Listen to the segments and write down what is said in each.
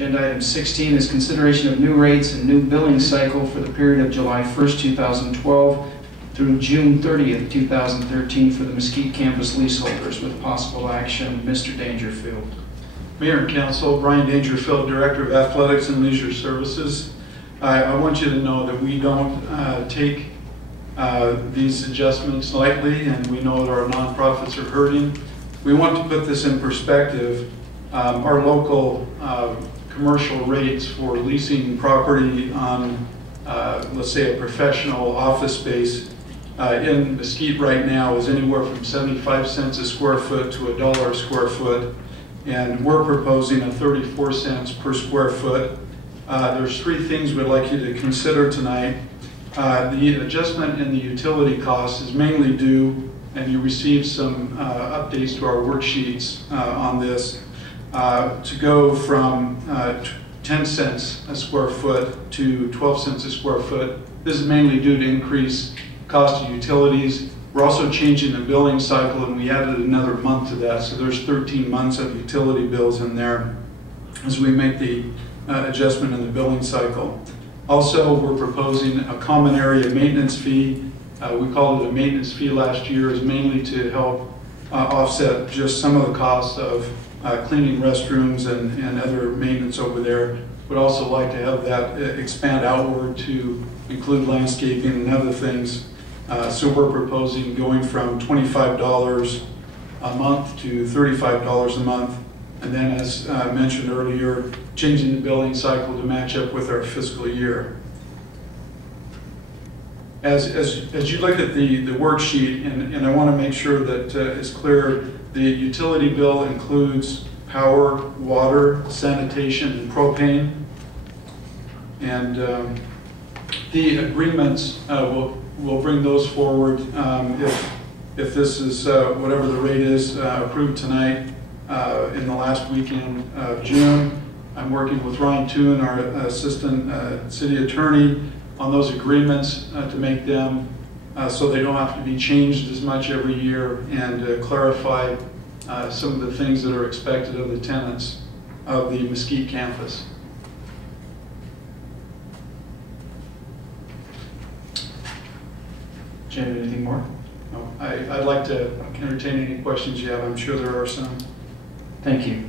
Agenda item 16 is consideration of new rates and new billing cycle for the period of July 1st, 2012 through June 30th, 2013 for the Mesquite campus leaseholders with possible action. Mr. Dangerfield. Mayor and Council, Brian Dangerfield, Director of Athletics and Leisure Services. I want you to know that we don't take these adjustments lightly, and we know that our nonprofits are hurting. We want to put this in perspective. Our local commercial rates for leasing property on, let's say, a professional office space in Mesquite right now is anywhere from 75 cents a square foot to $1 a square foot, and we're proposing a 34 cents per square foot. There's three things we'd like you to consider tonight. The adjustment in the utility costs is mainly due, and you received some updates to our worksheets on this, to go from 10 cents a square foot to 12 cents a square foot. This is mainly due to increased cost of utilities. We're also changing the billing cycle, and we added another month to that, so there's 13 months of utility bills in there as we make the adjustment in the billing cycle. Also, we're proposing a common area maintenance fee. We called it a maintenance fee last year, is mainly to help offset just some of the costs of cleaning restrooms and other maintenance over there. We'd also like to have that expand outward to include landscaping and other things. So we're proposing going from $25 a month to $35 a month. And then, as mentioned earlier, changing the billing cycle to match up with our fiscal year. As you look at the worksheet, and I want to make sure that it's clear, the utility bill includes power, water, sanitation, and propane. And the agreements, we'll bring those forward if this is, whatever the rate is, approved tonight. In the last weekend of June, I'm working with Ryan Toon, our assistant city attorney, on those agreements to make them so they don't have to be changed as much every year, and clarify some of the things that are expected of the tenants of the Mesquite campus. Jen, anything more? No, I'd like to entertain any questions you have. I'm sure there are some. Thank you.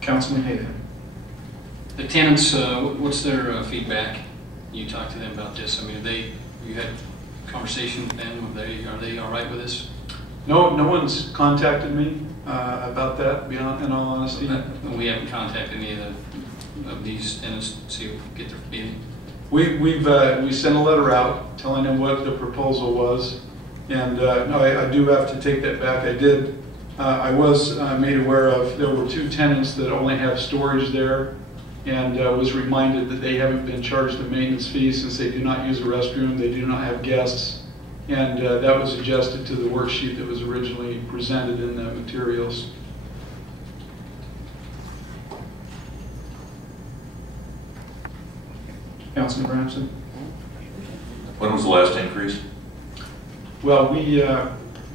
Councilman Haven. The tenants, what's their feedback? You talked to them about this. I mean, you had conversation with them. Are they all right with this? No one's contacted me about that. In all honesty, we haven't contacted any of these tenants to see if we get their feeling. We sent a letter out telling them what the proposal was, and no, I do have to take that back. I was made aware of there were two tenants that only have storage there, and was reminded that they haven't been charged a maintenance fee since they do not use a restroom, they do not have guests, and that was adjusted to the worksheet that was originally presented in the materials. Councilman Ramsey. When was the last increase? Well,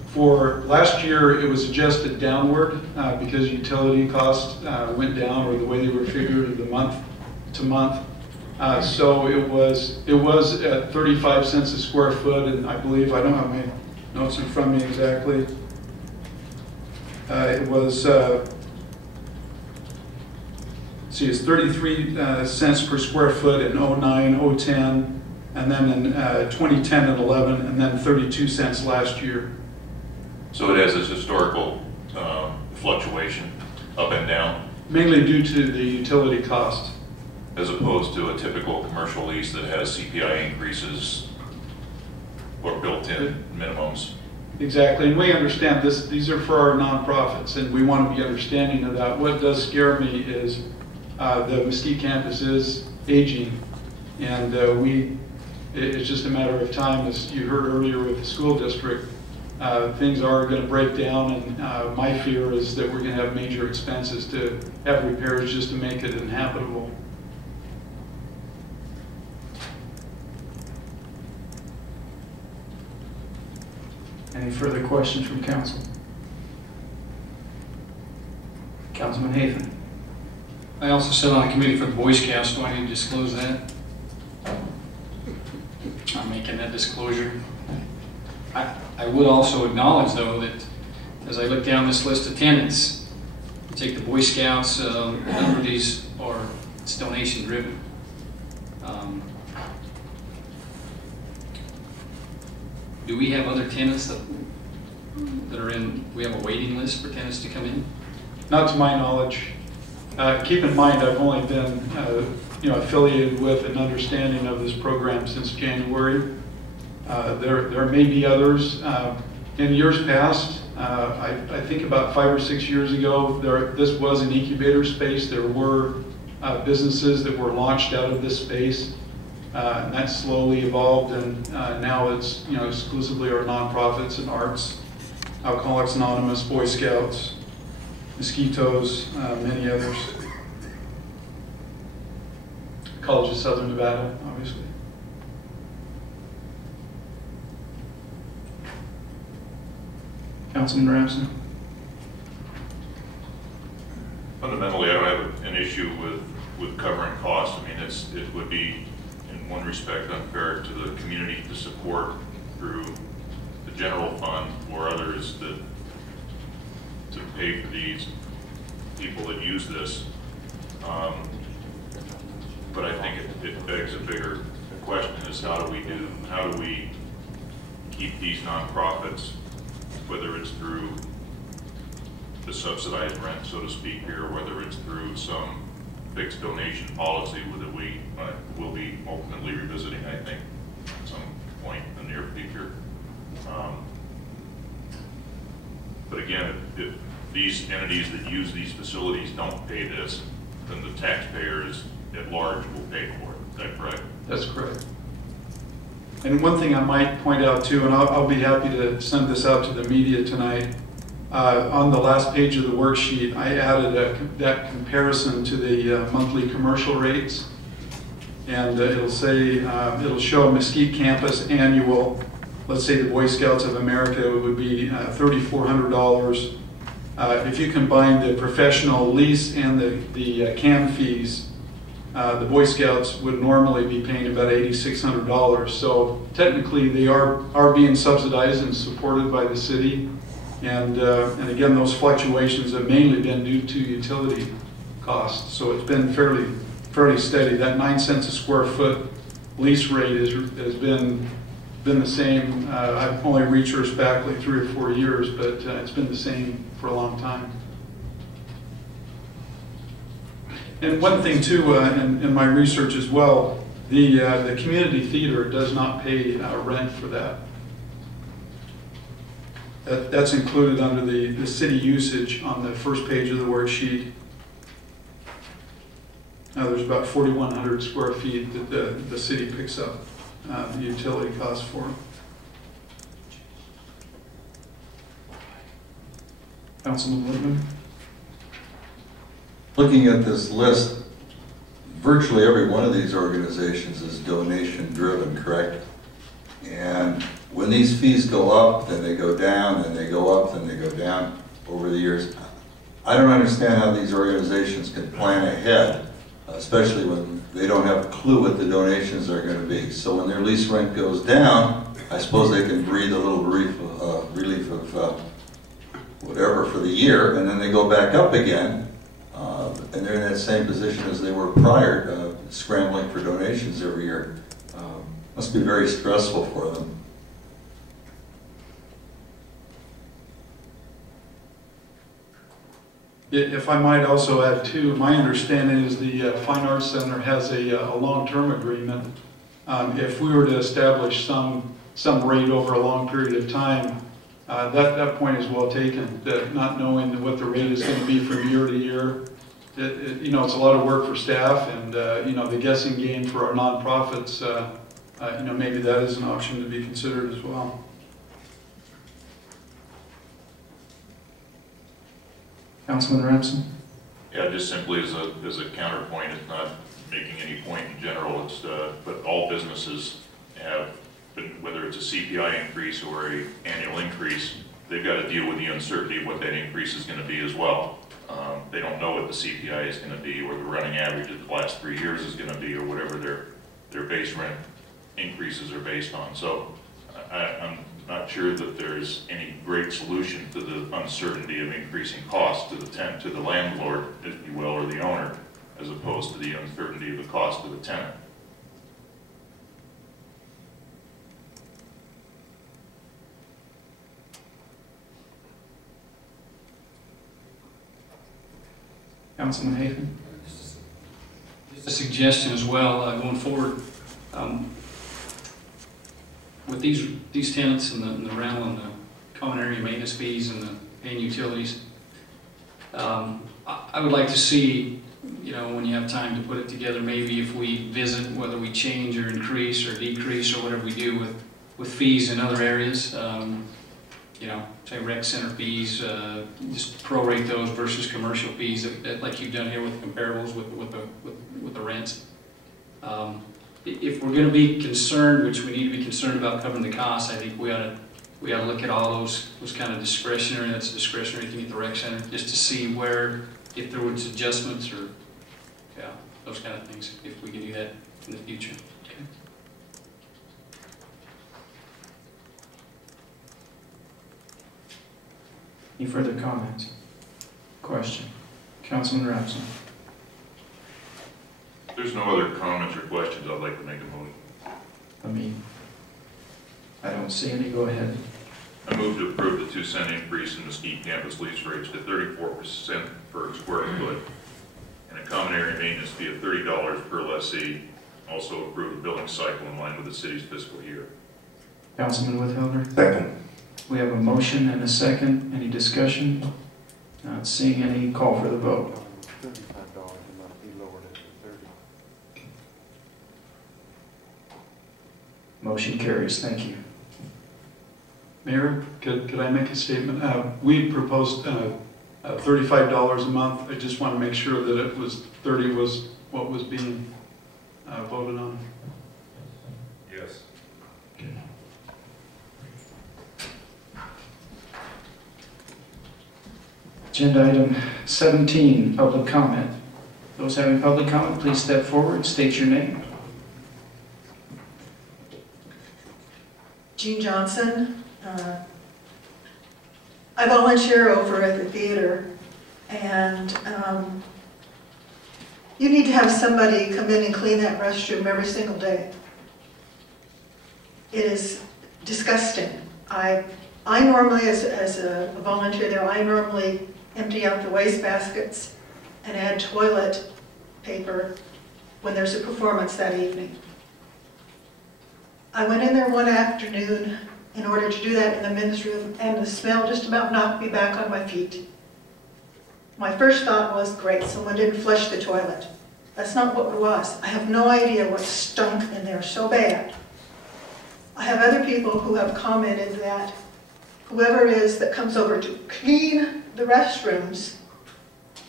for last year, it was adjusted downward because utility costs went down, or the way they were figured the month to month. So it was at 35 cents a square foot, and I believe, I don't have my notes in front of me exactly. It was, it's 33 cents per square foot in 09, 010, and then in 2010 and 11, and then 32 cents last year. So it has this historical fluctuation up and down? Mainly due to the utility cost. As opposed to a typical commercial lease that has CPI increases or built-in minimums. Exactly, and we understand this. These are for our nonprofits, and we want to be understanding of that. What does scare me is the Mesquite campus is aging, and it's just a matter of time. As you heard earlier with the school district, things are going to break down, and my fear is that we're going to have major expenses to have repairs just to make it inhabitable. Any further questions from council? Councilman Haven. I also sit on a committee for the Boy Scouts. Do I need to disclose that? I'm making that disclosure. I would also acknowledge, though, that as I look down this list of tenants, you take the Boy Scouts, a number of these are, it's donation driven. Do we have other tenants that are in, we have a waiting list for tenants to come in? Not to my knowledge. Keep in mind, I've only been affiliated with an understanding of this program since January. There may be others. In years past, I think about 5 or 6 years ago, this was an incubator space. There were businesses that were launched out of this space, and that slowly evolved, and now it's exclusively our nonprofits and arts, Alcoholics Anonymous, Boy Scouts, Mosquitoes, many others. College of Southern Nevada, obviously. Councilman Ramsey. Fundamentally, I don't have an issue with covering costs. I mean, it would be, in one respect, unfair to the community to support through the general fund or others that to pay for these people that use this. But I think it begs a bigger question: is how do we keep these nonprofits, whether it's through the subsidized rent, so to speak here, or whether it's through some fixed donation policy that we will be ultimately revisiting, I think, at some point in the near future. But again, if these entities that use these facilities don't pay this, then the taxpayers at large will pay for it. Is that correct? That's correct. And one thing I might point out too, and I'll be happy to send this out to the media tonight, on the last page of the worksheet, I added that comparison to the monthly commercial rates. And it'll say, it'll show Mesquite campus annual, let's say the Boy Scouts of America would be $3,400. If you combine the professional lease and the CAM fees, the Boy Scouts would normally be paying about $8,600. So technically they are being subsidized and supported by the city. And again, those fluctuations have mainly been due to utility costs. So it's been fairly steady. That 9 cents a square foot lease rate has been the same. I've only researched back like 3 or 4 years, but it's been the same for a long time. And one thing too, in my research as well, the community theater does not pay rent for that. That's included under the city usage on the first page of the worksheet. Now there's about 4,100 square feet that the city picks up the utility costs for. Councilman Whitman. Looking at this list, virtually every one of these organizations is donation driven, correct? And when these fees go up, then they go down, then they go up, then they go down over the years. I don't understand how these organizations can plan ahead, especially when they don't have a clue what the donations are going to be. So when their lease rent goes down, I suppose they can breathe a little relief of whatever for the year, and then they go back up again. And they're in that same position as they were prior, scrambling for donations every year. Must be very stressful for them. If I might also add too, my understanding is the Fine Arts Center has a long-term agreement. If we were to establish some rate over a long period of time, that point is well taken. That not knowing what the rate is going to be from year to year, it's a lot of work for staff, and the guessing game for our nonprofits. Maybe that is an option to be considered as well. Councilman Ramsey. Yeah, just simply as a counterpoint, it's not making any point in general. It's but all businesses have, whether it's a CPI increase or an annual increase, they've got to deal with the uncertainty of what that increase is going to be as well. They don't know what the CPI is going to be, or the running average of the last 3 years is going to be, or whatever their base rent increases are based on. So I'm not sure that there's any great solution to the uncertainty of increasing costs to the tenant, to the landlord, if you will, or the owner, as opposed to the uncertainty of the cost to the tenant. Councilman Hafen? Just a suggestion as well, going forward, with these tenants and the rental and the common area maintenance fees and the paying utilities, I would like to see, you know, when you have time to put it together, maybe if we visit whether we change or increase or decrease or whatever we do with fees in other areas. You know, say rec center fees, just prorate those versus commercial fees, like you've done here with comparables with the rents. If we're going to be concerned, which we need to be concerned about covering the costs, I think we ought to look at all those kind of discretionary. That's a discretionary thing at the rec center, just to see where, if there was adjustments or those kind of things. If we can do that in the future. Okay. Any further comments? Question? Councilman Rapson? If there's no other comments or questions, I'd like to make a motion. I don't see any. Go ahead. I move to approve the 2-cent increase in Mesquite campus lease rates to 34% per square foot and a common area maintenance fee of $30 per lessee. Also approve the billing cycle in line with the city's fiscal year. Councilman Withhilder? Second. We have a motion and a second. Any discussion? Not seeing any. Call for the vote. $35 a month, he lowered it to 30. Motion carries. Thank you. Mayor, could I make a statement? We proposed $35 a month. I just want to make sure that it was 30 was what was being voted on. Yes. Agenda item 17, public comment. Those having public comment, please step forward, state your name. Jean Johnson. I volunteer over at the theater, and you need to have somebody come in and clean that restroom every single day. It is disgusting. I normally, as a volunteer there, I normally empty out the waste baskets and add toilet paper when there's a performance that evening. I went in there one afternoon in order to do that in the men's room, and the smell just about knocked me back on my feet. My first thought was, great, someone didn't flush the toilet. That's not what it was. I have no idea what stunk in there so bad. I have other people who have commented that whoever it is that comes over to clean the restrooms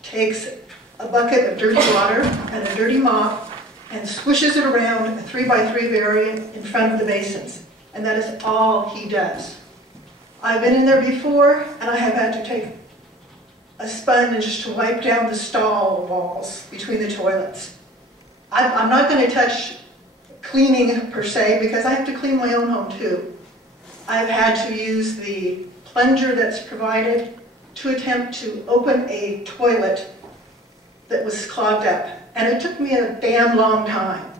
takes a bucket of dirty water and a dirty mop and squishes it around a 3x3 variant in front of the basins. And that is all he does. I've been in there before, and I have had to take a sponge to wipe down the stall walls between the toilets. I'm not going to touch cleaning per se, because I have to clean my own home too. I've had to use the plunger that's provided to attempt to open a toilet that was clogged up. And it took me a damn long time.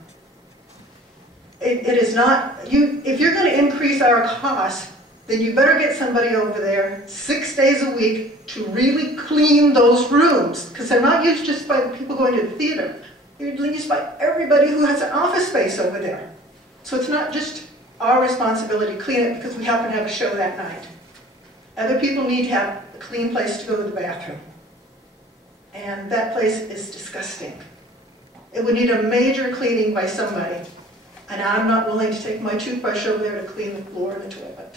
It is not, if you're going to increase our costs, then you better get somebody over there 6 days a week to really clean those rooms, because they're not used just by the people going to the theater. They're used by everybody who has an office space over there. So it's not just our responsibility to clean it because we happen to have a show that night. Other people need to have a clean place to go to the bathroom. And that place is disgusting. It would need a major cleaning by somebody. And I'm not willing to take my toothbrush over there to clean the floor and the toilet.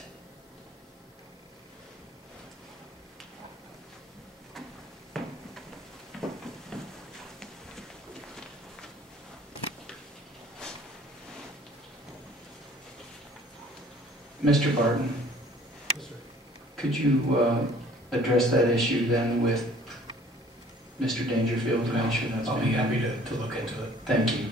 Mr. Barton? Yes, sir. Could you address that issue then with Mr. Dangerfield to make sure that's I'll being be done? happy to look into it. Thank you.